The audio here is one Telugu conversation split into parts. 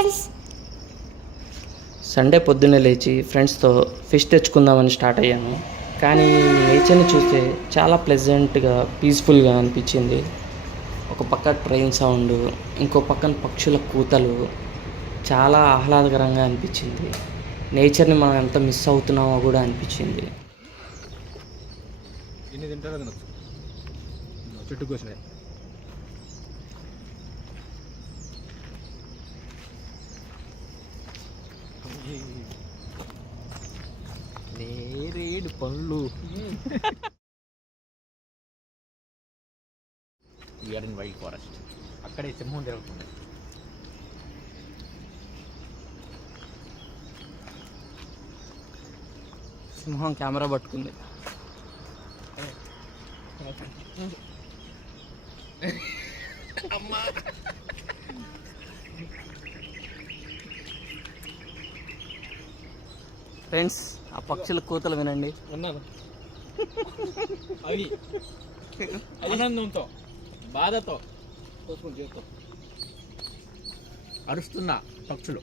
ఫ్రెండ్స్. సండే పొద్దున్నే లేచి ఫ్రెండ్స్తో ఫిష్ తెచ్చుకుందామని స్టార్ట్ అయ్యాను. కానీ నేచర్ని చూస్తే చాలా ప్లెజెంట్గా పీస్ఫుల్గా అనిపించింది. ఒక పక్క ట్రైన్ సౌండ్, ఇంకో పక్కన పక్షుల కూతలు చాలా ఆహ్లాదకరంగా అనిపించింది. నేచర్ని మనం ఎంత మిస్ అవుతున్నామో కూడా అనిపించింది. నేరేడు పళ్ళు. We are in wild forest. అక్కడే సింహం తిరుగుతుంది. సింహం కెమెరా పట్టుకుంది. ఫ్రెండ్స్, ఆ పక్షుల కూతలు వినండి. ఉన్నాను అవి ఆనందంతో బాధతో చేస్తాం అరుస్తున్న పక్షులు.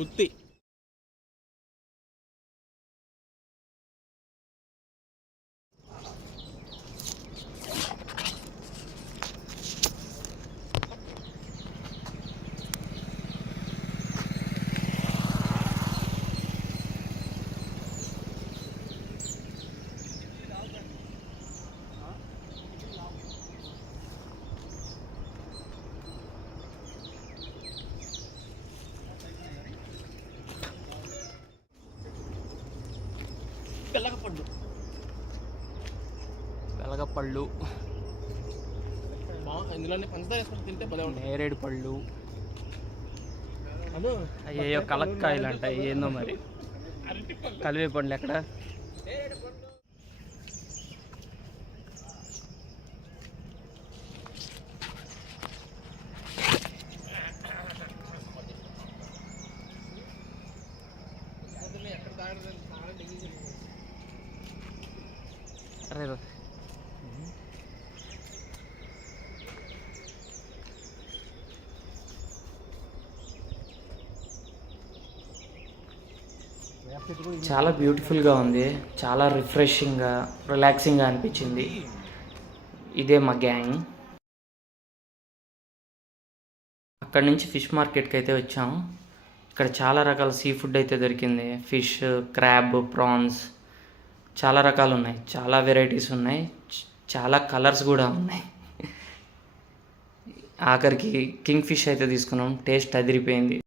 గుత్తి వెలగపళ్ళు, ఇందులోనే పంచదార వేసుకొని తింటే భలే ఉంటుంది. నేరేడు పళ్ళు, అయ్యో కలక్కాయలు అంట, ఏందో మరి. కలివే పండ్లు ఎక్కడ? అరే చాలా బ్యూటిఫుల్గా ఉంది. చాలా రిఫ్రెషింగ్గా, రిలాక్సింగ్గా అనిపించింది. ఇదే మా గ్యాంగ్. అక్కడి నుంచి ఫిష్ మార్కెట్కి అయితే వచ్చాము. ఇక్కడ చాలా రకాల సీ ఫుడ్ అయితే దొరికింది. ఫిష్, క్రాబ్, ప్రాన్స్, చాలా రకాలు ఉన్నాయి. చాలా వెరైటీస్ ఉన్నాయి. చాలా కలర్స్ కూడా ఉన్నాయి. ఆఖరికి కింగ్ ఫిష్ అయితే తీసుకున్నాం. టేస్ట్ అదిరిపోయింది.